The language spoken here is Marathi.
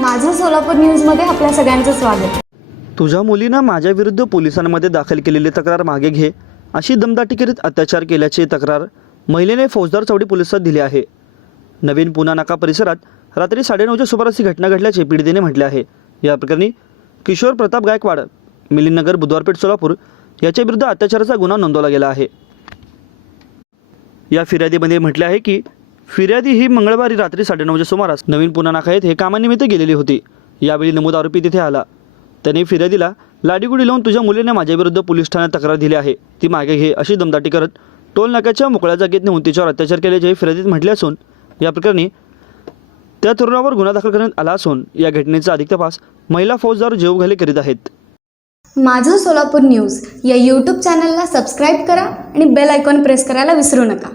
माझं सोलापूर न्यूजमध्ये आपल्या सगळ्यांचं स्वागत. तुझ्या मुलीनं माझ्याविरुद्ध पोलिसांमध्ये दाखल केलेली तक्रार मागे घे. अशी दमदाटी करीत अत्याचार केल्याची तक्रार महिलेने फौजदार चौडी पोलिसात दिली आहे. नवीन पुना नाका परिसरात रात्री साडेनऊच्या सुमारास ही घटना घडल्याचे पीडितेने म्हटले आहे. या प्रकरणी किशोर प्रताप गायकवाड मिलिंदनगर बुधवारपेठ सोलापूर याच्याविरुद्ध अत्याचाराचा गुन्हा नोंदवला गेला आहे. या फिर्यादीमध्ये म्हटले आहे की फिर्यादी ही मंगळवारी रात्री साडेनऊच्या सुमारास नवीन पुन्हा नाका येथे कामानिमित्त गेलेली होती. यावेळी नमूद आरोपी तिथे आला. त्याने फिर्यादीला लाडीगुडी लावून तुझ्या मुलीने माझ्याविरुद्ध पोलीस ठाण्यात तक्रार दिली आहे. ती मागे घे अशी दमदाटी करत टोल नाक्याच्या मोकळ्या जागेत नेऊन तिच्यावर अत्याचार केल्याचे फिर्यादीत म्हटले असून या प्रकरणी त्या तरुणावर गुन्हा दाखल करण्यात आला असून या घटनेचा अधिक तपास महिला फौजदार जेवघाले करीत आहेत. माझं सोलापूर न्यूज या यूट्यूब चॅनलला सबस्क्राईब करा आणि बेल आयकॉन प्रेस करायला विसरू नका.